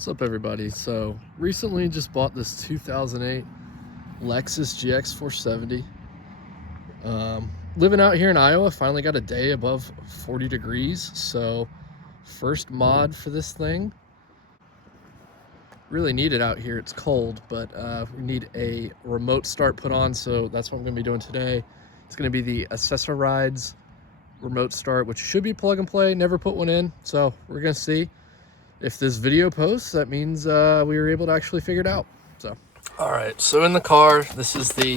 What's up, everybody? So recently just bought this 2008 Lexus GX470. Living out here in Iowa, finally got a day above 40 degrees. So first mod for this thing. Really need it out here. It's cold, but we need a remote start put on. So that's what I'm going to be doing today. It's going to be the Accessorides remote start, which should be plug and play. Never put one in. So we're going to see. If this video posts, that means we were able to actually figure it out. So, all right, so in the car, this is the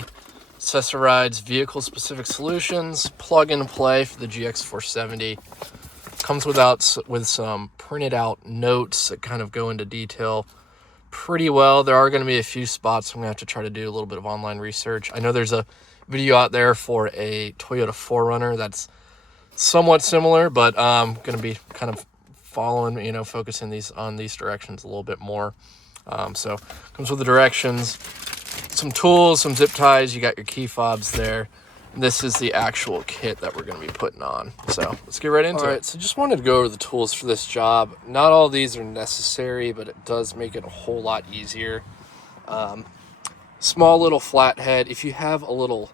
Accessorides Vehicle Specific Solutions plug and play for the GX470. Comes with some printed out notes that kind of go into detail pretty well. There are going to be a few spots I'm going to have to try to do a little bit of online research. I know there's a video out there for a Toyota 4Runner that's somewhat similar, but I'm going to be kind of following, focusing on these directions a little bit more. So comes with the directions, some tools, some zip ties. You got your key fobs there. And this is the actual kit that we're going to be putting on. So let's get right into it. All right, so just wanted to go over the tools for this job. Not all these are necessary, but it does make it a whole lot easier. Small little flathead. If you have a little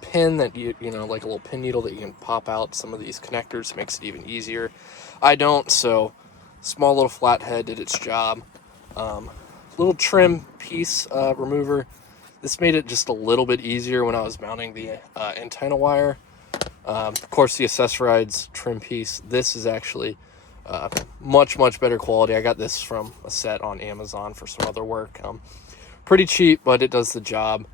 pin that like a little pin needle that you can pop out some of these connectors, makes it even easier. I don't, so small little flathead did its job. Little trim piece remover. This made it just a little bit easier when I was mounting the antenna wire. Of course, the Accessorides trim piece. This is actually much better quality. I got this from a set on Amazon for some other work. Pretty cheap, but it does the job.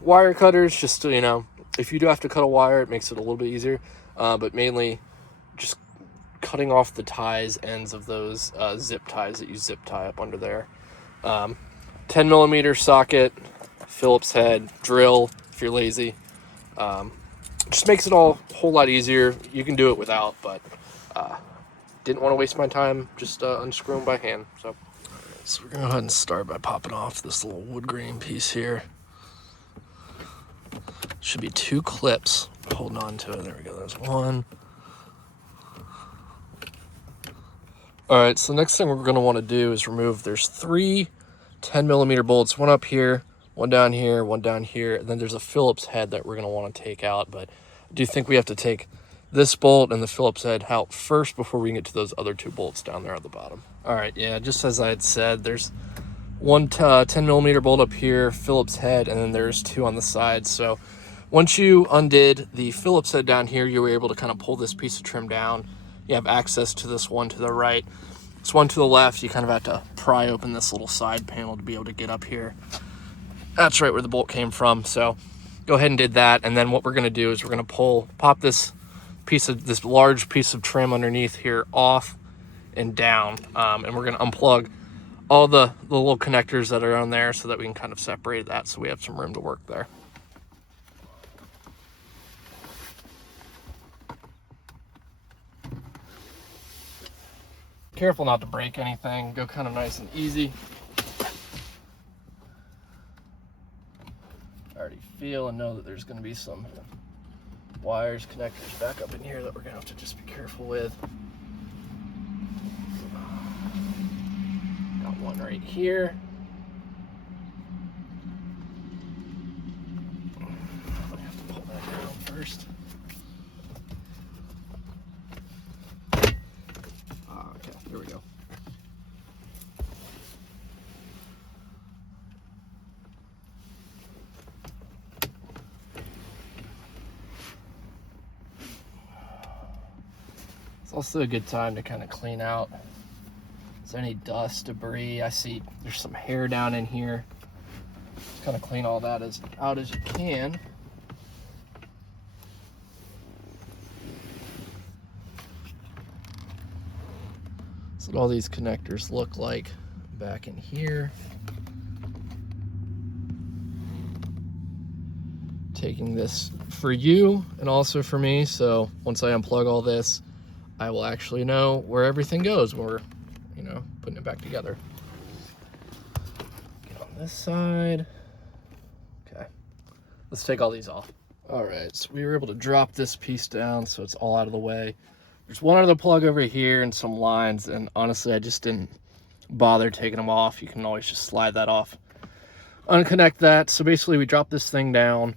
Wire cutters, just to, if you do have to cut a wire, it makes it a little bit easier. But mainly just cutting off the ends of those zip ties that you zip tie up under there. 10 millimeter socket, Phillips head, drill if you're lazy. Just makes it all a whole lot easier. You can do it without, but didn't want to waste my time just unscrewing by hand. So we're gonna go ahead and start by popping off this little wood grain piece here. Should be 2 clips holding on to it. There we go. There's one. All right, so the next thing we're going to want to do is remove, there's 3 10 millimeter bolts, one up here, one down here, one down here, and then there's a Phillips head that we're going to want to take out. But I do think we have to take this bolt and the Phillips head out first before we can get to those other 2 bolts down there at the bottom. All right, yeah, just as I had said, there's one 10 millimeter bolt up here, Phillips head, and then there's 2 on the side. So once you undid the Phillips head down here, you were able to kind of pull this piece of trim down. You have access to this one to the right. This one to the left, you kind of have to pry open this little side panel to be able to get up here. That's right where the bolt came from. So go ahead and did that. And then what we're going to do is we're going to pop this large piece of trim underneath here off and down. And we're going to unplug all the little connectors that are on there so that we can kind of separate that so we have some room to work there. Careful not to break anything. Go kind of nice and easy. I already feel and know that there's going to be some wires, connectors back up in here that we're going to have to just be careful with. Got one right here. I have to pull that down first. Okay, there we go. It's also a good time to kind of clean out. Is there any dust, debris? I see there's some hair down in here. Just kind of clean all that out as you can. That's what all these connectors look like back in here. Taking this for you and also for me, so once I unplug all this, I will actually know where everything goes when we're, putting it back together. Get on this side. Okay, let's take all these off. All right, so we were able to drop this piece down so it's all out of the way. There's one other plug over here and some lines, and honestly, I just didn't bother taking them off. You can always just slide that off. Unconnect that. So basically, we drop this thing down.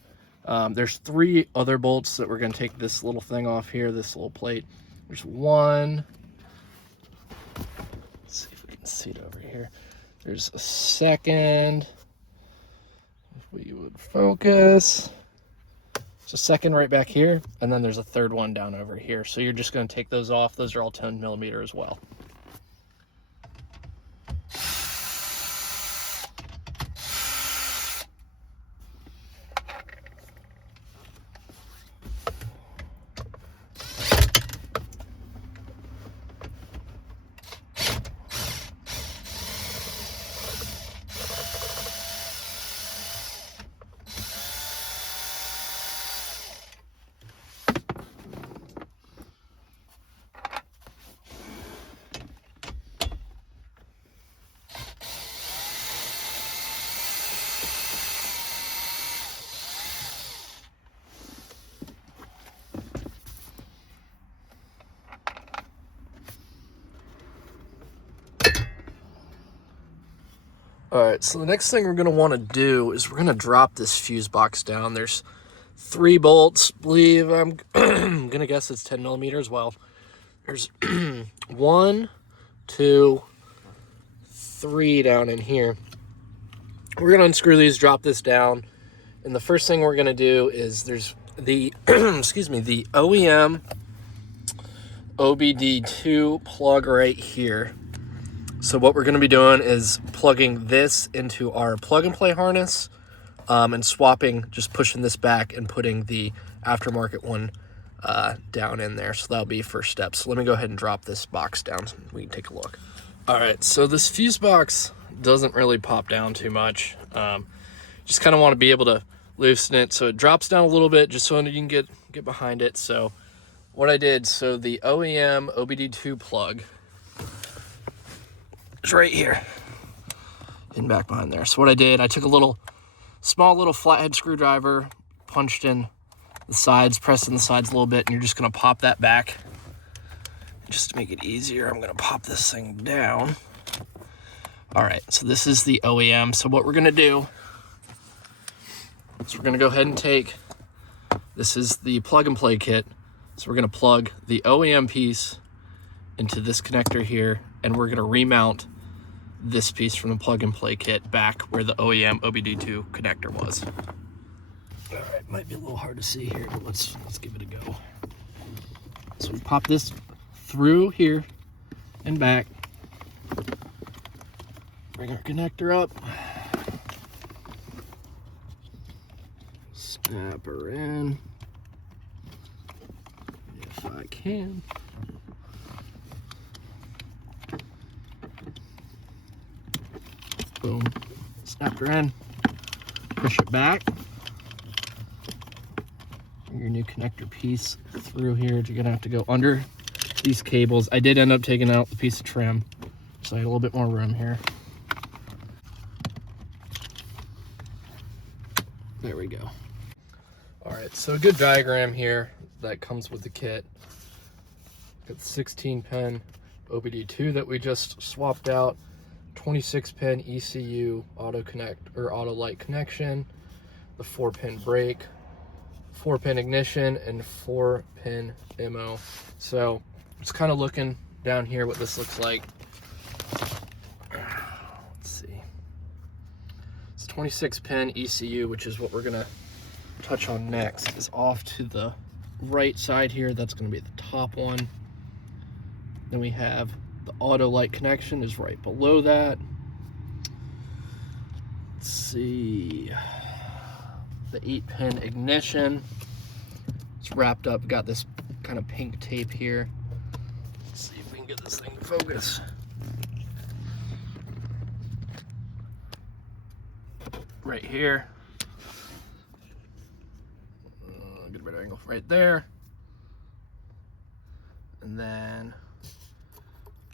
There's 3 other bolts that we're going to take this little thing off here, this little plate. There's one. Let's see if we can see it over here. There's a second. If we would focus. There's a second right back here, and then there's a third one down over here. So you're just going to take those off. Those are all 10mm as well. All right, so the next thing we're going to want to do is we're going to drop this fuse box down. There's 3 bolts, believe I'm going to guess it's 10mm as well. There's 1, 2, 3 down in here. We're going to unscrew these, drop this down, and the first thing we're going to do is there's the excuse me, the OEM OBD2 plug right here. So what we're going to be doing is plugging this into our plug and play harness, and swapping, just pushing this back and putting the aftermarket one down in there. So that'll be first step. So let me go ahead and drop this box down so we can take a look. All right, so this fuse box doesn't really pop down too much. Just kind of want to be able to loosen it so it drops down a little bit, just so you can get behind it. So what I did, so the OEM OBD2 plug is right here, hidden back behind there. So what I did, I took a small little flathead screwdriver, punched in the sides, pressed in the sides a little bit, and you're just gonna pop that back. Just to make it easier, I'm gonna pop this thing down. All right, so this is the OEM. So what we're gonna do is we're gonna go ahead and take, this is the plug and play kit. So we're gonna plug the OEM piece into this connector here, and we're gonna remount this piece from the plug and play kit back where the OEM OBD2 connector was. All right, might be a little hard to see here, but let's give it a go. So we pop this through here and back. Bring our connector up. Snap her in, if I can. Boom, snapped her in, push it back. Bring your new connector piece through here. You're gonna have to go under these cables. I did end up taking out the piece of trim, so I had a little bit more room here. There we go. All right, so a good diagram here that comes with the kit. Got the 16-pin OBD2 that we just swapped out. 26-pin ECU auto light connection, the 4-pin brake, 4-pin ignition, and 4-pin MO. So just kind of looking down here what this looks like. Let's see. It's 26-pin ECU, which is what we're gonna touch on next, is off to the right side here. That's gonna be the top one. Then we have the auto light connection is right below that. Let's see, the 8-pin ignition. It's wrapped up, got this kind of pink tape here. Let's see if we can get this thing to focus. Right here. Get a better angle right there. And then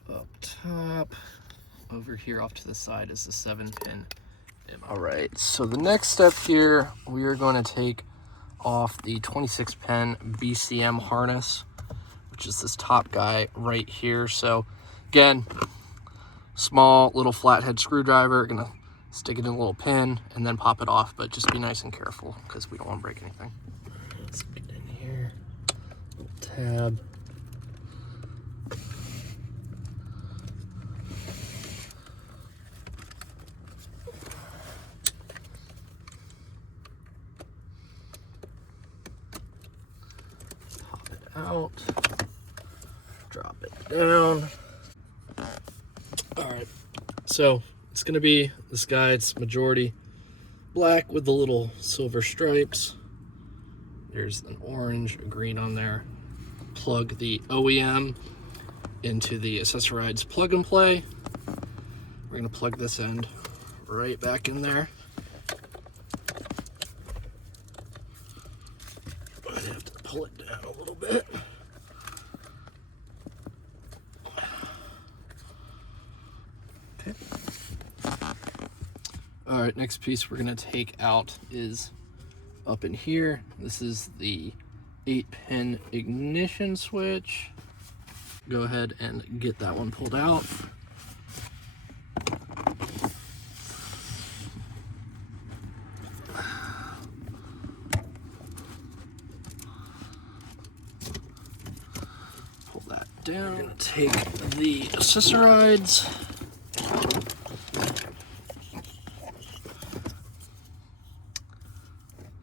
up top, over here off to the side is the 7-pin. All right, so the next step here, we are going to take off the 26-pin BCM harness, which is this top guy right here. So again, small little flathead screwdriver, gonna stick it in a little pin and then pop it off, but just be nice and careful because we don't want to break anything. Let's get in here, little tab. Pop it out, drop it down. All right, so it's gonna be this guy. It's majority black with the little silver stripes. There's an orange, a green on there. Plug the OEM into the Accessorides plug and play. We're gonna plug this end right back in there. I have to pull it down a little bit. Okay. All right, next piece we're gonna take out is up in here. This is the 8-pin ignition switch. Go ahead and get that one pulled out. Pull that down. We're gonna take the Accessorides.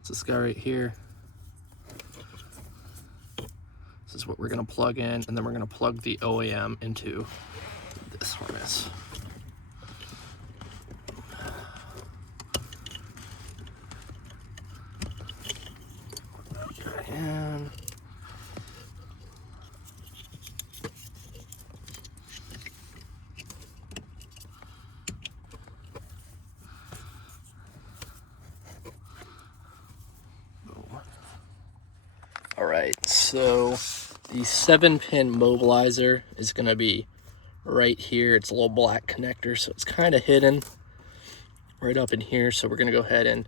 This guy right here. This is what we're going to plug in, and then we're going to plug the OEM into this harness. And all right, so the 7-pin mobilizer is going to be right here. It's a little black connector, so it's kind of hidden right up in here. So we're going to go ahead and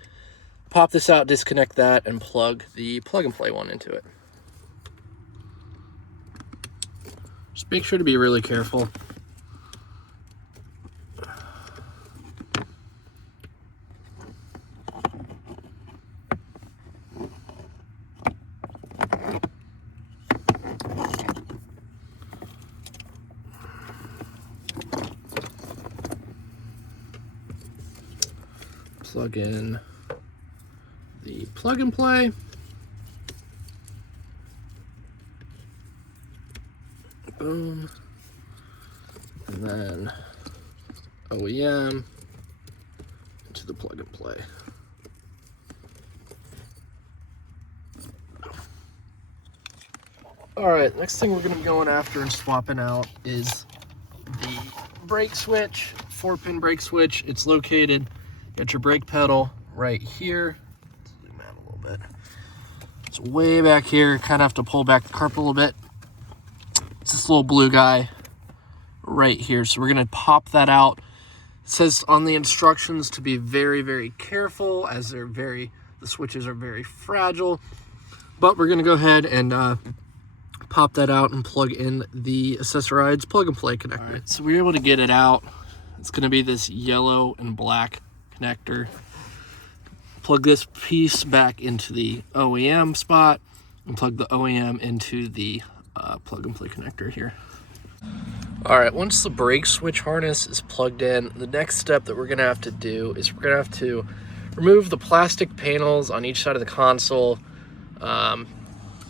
pop this out, disconnect that, and plug the plug and play one into it. Just make sure to be really careful. Plug in the plug and play. Boom. And then OEM into the plug and play. All right, next thing we're gonna be going after and swapping out is the brake switch, 4-pin brake switch. It's located, got your brake pedal right here. Zoom out a little bit. It's way back here, kind of have to pull back the carpet a little bit. It's this little blue guy right here. So we're gonna pop that out. It says on the instructions to be very, very careful as the switches are very fragile. But we're gonna go ahead and pop that out and plug in the Accessorides plug and play connector. All right, so we're able to get it out. It's gonna be this yellow and black connector. Plug this piece back into the OEM spot and plug the OEM into the plug and play connector here. All right, once the brake switch harness is plugged in, the next step that we're gonna have to do is we're gonna have to remove the plastic panels on each side of the console.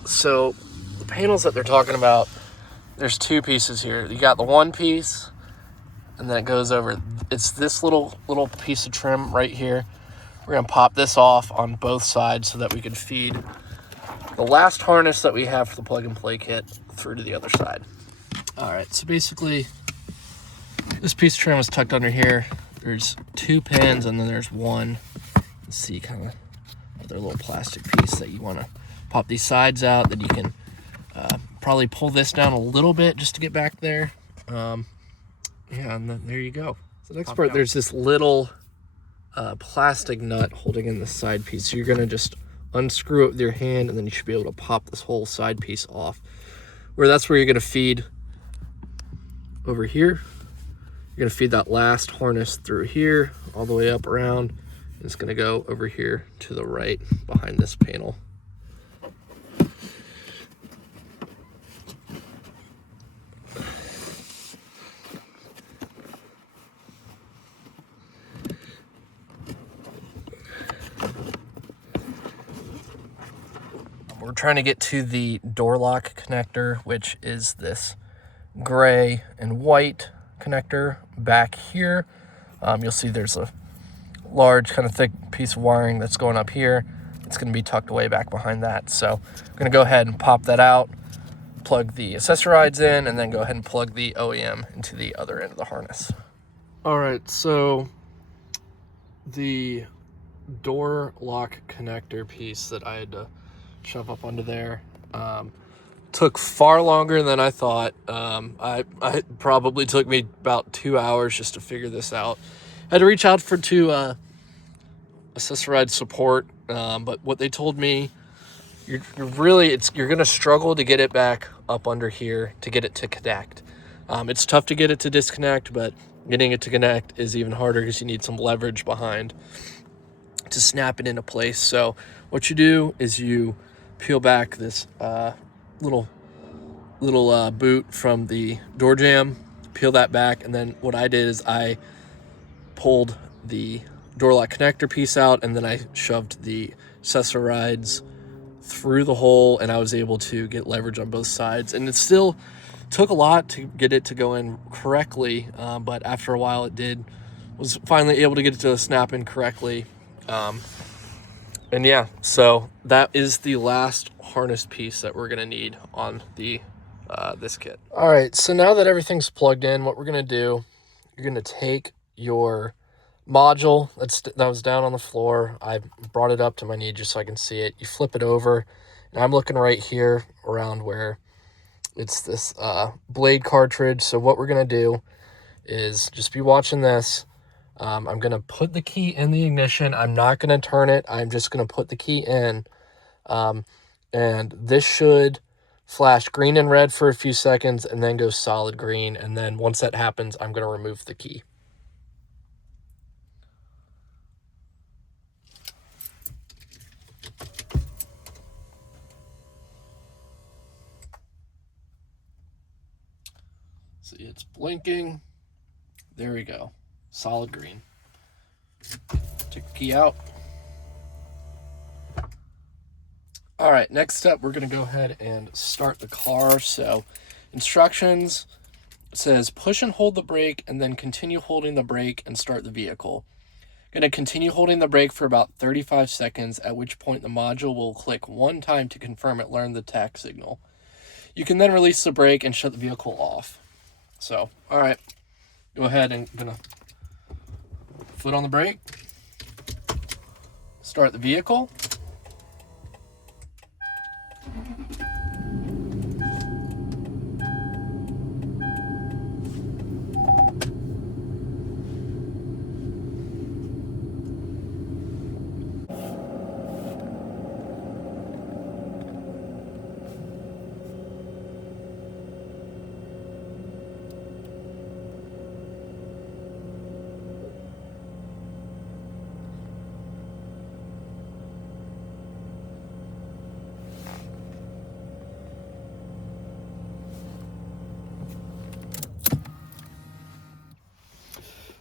So the panels that they're talking about, there's two pieces here. You got the one piece, and then it goes over. It's this little piece of trim right here. We're gonna pop this off on both sides so that we can feed the last harness that we have for the plug and play kit through to the other side. All right, so basically this piece of trim is tucked under here. There's 2 pins and then there's one. Let's see, kind of another little plastic piece that you wanna pop these sides out. Then you can probably pull this down a little bit just to get back there. Yeah, and then there you go. So the next part, there's this little plastic nut holding in the side piece. So you're gonna just unscrew it with your hand and then you should be able to pop this whole side piece off. where that's where you're going to feed over here. You're going to feed that last harness through here, all the way up around. And it's going to go over here to the right behind this panel. We're trying to get to the door lock connector, which is this gray and white connector back here. You'll see there's a large kind of thick piece of wiring that's going up here. It's going to be tucked away back behind that. So I'm going to go ahead and pop that out, plug the Accessorides in, and then go ahead and plug the OEM into the other end of the harness. All right, so the door lock connector piece that I had to shove up under there took far longer than I thought. I probably took me about 2 hours just to figure this out. I had to reach out to Accessorides support, but what they told me, you're gonna struggle to get it back up under here to get it to connect. It's tough to get it to disconnect, but getting it to connect is even harder because you need some leverage behind to snap it into place. So what you do is you peel back this little boot from the door jamb, peel that back, and then what I did is I pulled the door lock connector piece out, and then I shoved the Accessorides through the hole, and I was able to get leverage on both sides. And it still took a lot to get it to go in correctly, but after a while was finally able to get it to snap in correctly. And yeah, so that is the last harness piece that we're gonna need on the this kit. All right, so now that everything's plugged in, what we're gonna do, you're gonna take your module that was down on the floor. I brought it up to my knee just so I can see it. You flip it over, and I'm looking right here around where it's this blade cartridge. So what we're gonna do is just be watching this. I'm going to put the key in the ignition. I'm not going to turn it. I'm just going to put the key in. And this should flash green and red for a few seconds and then go solid green. And then once that happens, I'm going to remove the key. See, it's blinking. There we go. Solid green. Take the key out. All right, next step, we're going to go ahead and start the car. So instructions, it says push and hold the brake and then continue holding the brake and start the vehicle. Going to continue holding the brake for about 35 seconds, at which point the module will click one time to confirm it learned the tach signal. You can then release the brake and shut the vehicle off. So, all right, go ahead and gonna foot on the brake, start the vehicle.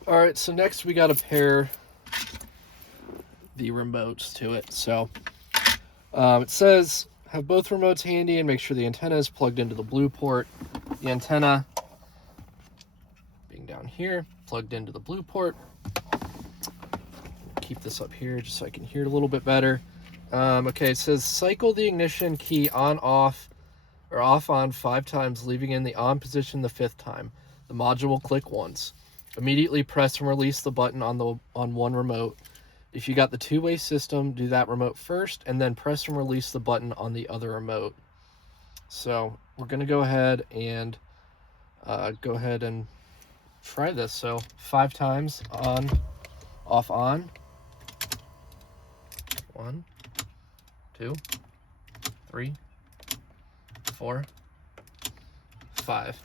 All right, so next we got to pair the remotes to it. So it says have both remotes handy and make sure the antenna is plugged into the blue port. The antenna being down here, plugged into the blue port. Keep this up here just so I can hear it a little bit better. Okay, it says cycle the ignition key on, off, or off, on 5 times, leaving in the on position the 5th time. The module will click once. Immediately press and release the button on one remote. If you got the two-way system, do that remote first, and then press and release the button on the other remote. So we're going to go ahead and try this. So 5 times, on, off, on. 1, 2, 3, 4, 5.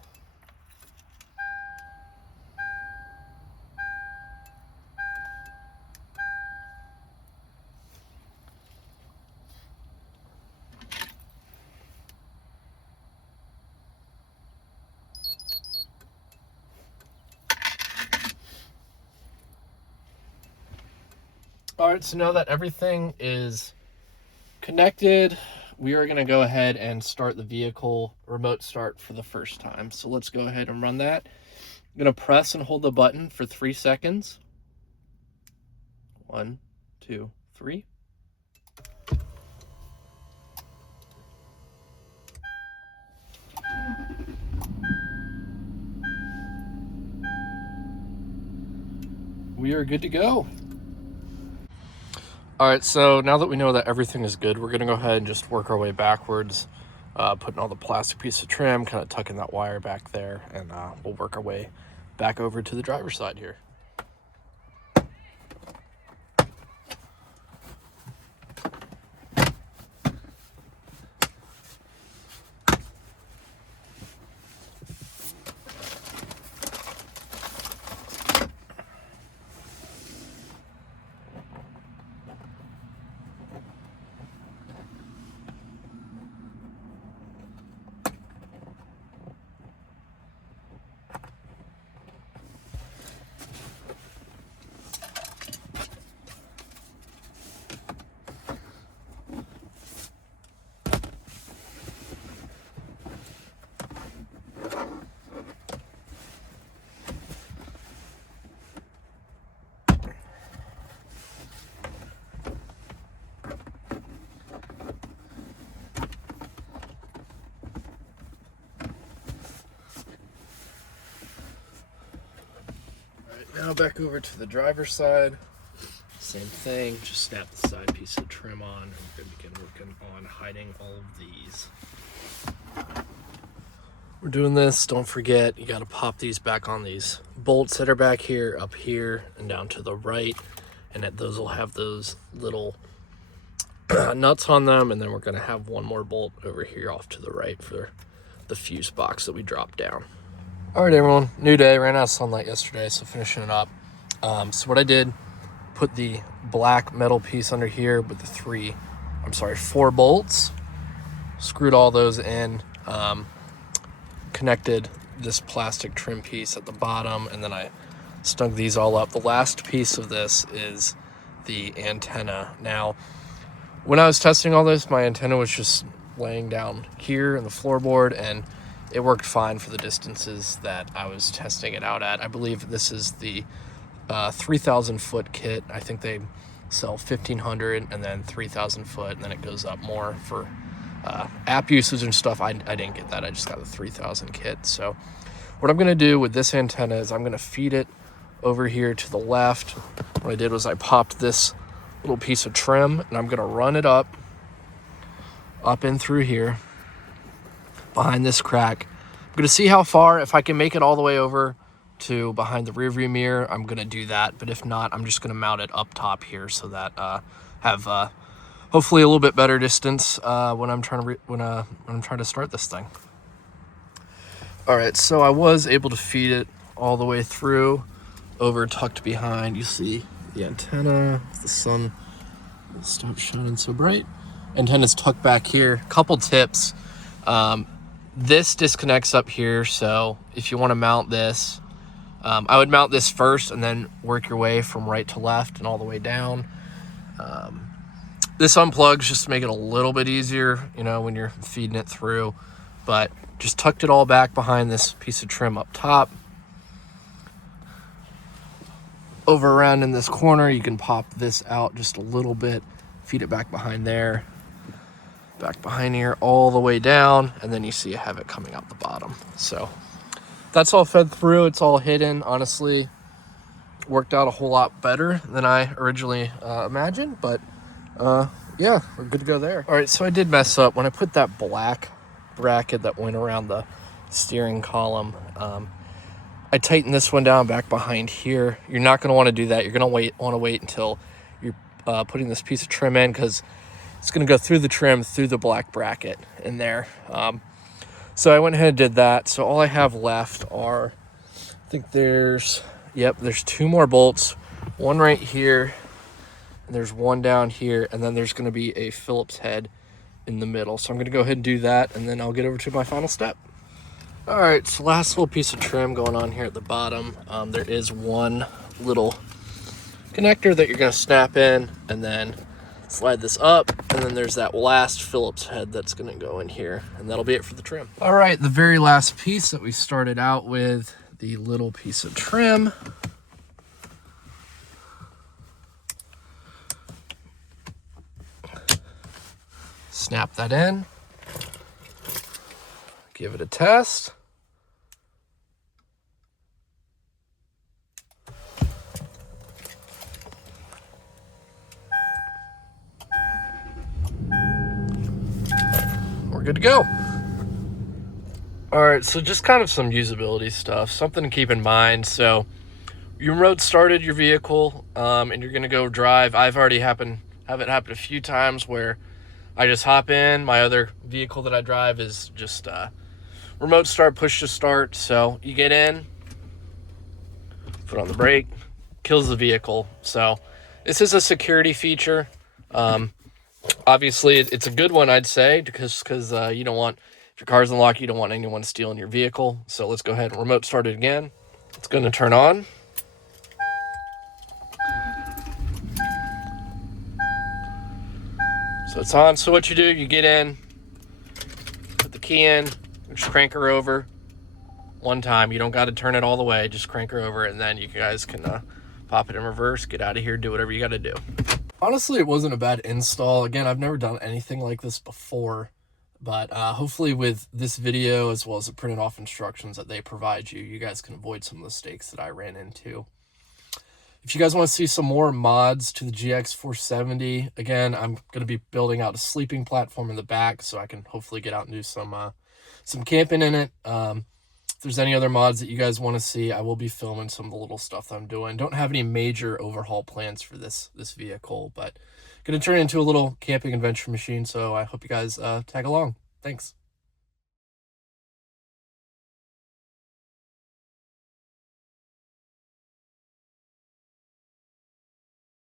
All right, so now that everything is connected, we are going to go ahead and start the vehicle remote start for the first time. So let's go ahead and run that. I'm going to press and hold the button for 3 seconds. 1, 2, 3. We are good to go. All right, so now that we know that everything is good, we're gonna go ahead and just work our way backwards, putting all the plastic piece of trim, kind of tucking that wire back there, and we'll work our way back over to the driver's side here. Now back over to the driver's side. Same thing, just snap the side piece of trim on, and we're going to begin working on hiding all of these. We're doing this, don't forget, you got to pop these back on these bolts that are back here, up here, and down to the right, and those will have those little nuts on them, and then we're going to have one more bolt over here off to the right for the fuse box that we dropped down. All right, everyone, new day. Ran out of sunlight yesterday, so finishing it up. So what I did, put the black metal piece under here with the 4 bolts, screwed all those in, connected this plastic trim piece at the bottom, and then I snug these all up. The last piece of this is the antenna. Now, when I was testing all this, my antenna was just laying down here in the floorboard, and it worked fine for the distances that I was testing it out at. I believe this is the 3,000 foot kit. I think they sell 1,500 and then 3,000 foot, and then it goes up more for app usage and stuff. I didn't get that. I just got the 3,000 kit. So what I'm going to do with this antenna is I'm going to feed it over here to the left. What I did was I popped this little piece of trim, and I'm going to run it up in through here behind this crack. I'm going to see how far, if I can make it all the way over to behind the rear view mirror, I'm going to do that. But if not, I'm just going to mount it up top here so that have hopefully a little bit better distance when I'm trying to start this thing. All right, so I was able to feed it all the way through, over tucked behind. You see the antenna, the sun will stop shining so bright. Antenna's tucked back here. Couple tips. This disconnects up here, so if you want to mount this, I would mount this first and then work your way from right to left and all the way down. This unplugs just to make it a little bit easier, you know, when you're feeding it through, but just tucked it all back behind this piece of trim up top. Over around in this corner, you can pop this out just a little bit, feed it back behind there, back behind here, all the way down, and then you see you have it coming out the bottom. So that's all fed through. It's all hidden. Honestly, worked out a whole lot better than I originally imagined, but yeah, we're good to go there. All right, so I did mess up when I put that black bracket that went around the steering column. I tightened this one down back behind here. You're not going to want to do that. You're going to want to wait until you're putting this piece of trim in, because it's going to go through the trim, through the black bracket in there. So I went ahead and did that. So all I have left are, I think there's 2 more bolts, one right here, and there's one down here, and then there's going to be a Phillips head in the middle. So I'm going to go ahead and do that, and then I'll get over to my final step. All right, so last little piece of trim going on here at the bottom. There is one little connector that you're going to snap in, and then slide this up, and then there's that last Phillips head that's going to go in here, and that'll be it for the trim. All right, the very last piece that we started out with, the little piece of trim. Snap that in, give it a test. We're good to go. All right, so just kind of some usability stuff, something to keep in mind. So you remote started your vehicle and you're gonna go drive. I've already have it happen a few times where I just hop in. My other vehicle that I drive is just remote start, push to start. So you get in, put on the brake, kills the vehicle. So this is a security feature. Obviously it's a good one, I'd say, because you don't want, if your car's unlocked, you don't want anyone stealing your vehicle. So let's go ahead and remote start it again. It's going to turn on. So it's on. So what you do, you get in, put the key in, just crank her over one time. You don't got to turn it all the way, just crank her over, and then you guys can pop it in reverse, get out of here, do whatever you got to do. Honestly, it wasn't a bad install. Again, I've never done anything like this before, but hopefully with this video, as well as the printed off instructions that they provide you, you guys can avoid some of the mistakes that I ran into. If you guys want to see some more mods to the GX470, again, I'm going to be building out a sleeping platform in the back so I can hopefully get out and do some camping in it. If there's any other mods that you guys want to see, I will be filming some of the little stuff that I'm doing. Don't have any major overhaul plans for this vehicle, but going to turn it into a little camping adventure machine, so I hope you guys tag along. Thanks.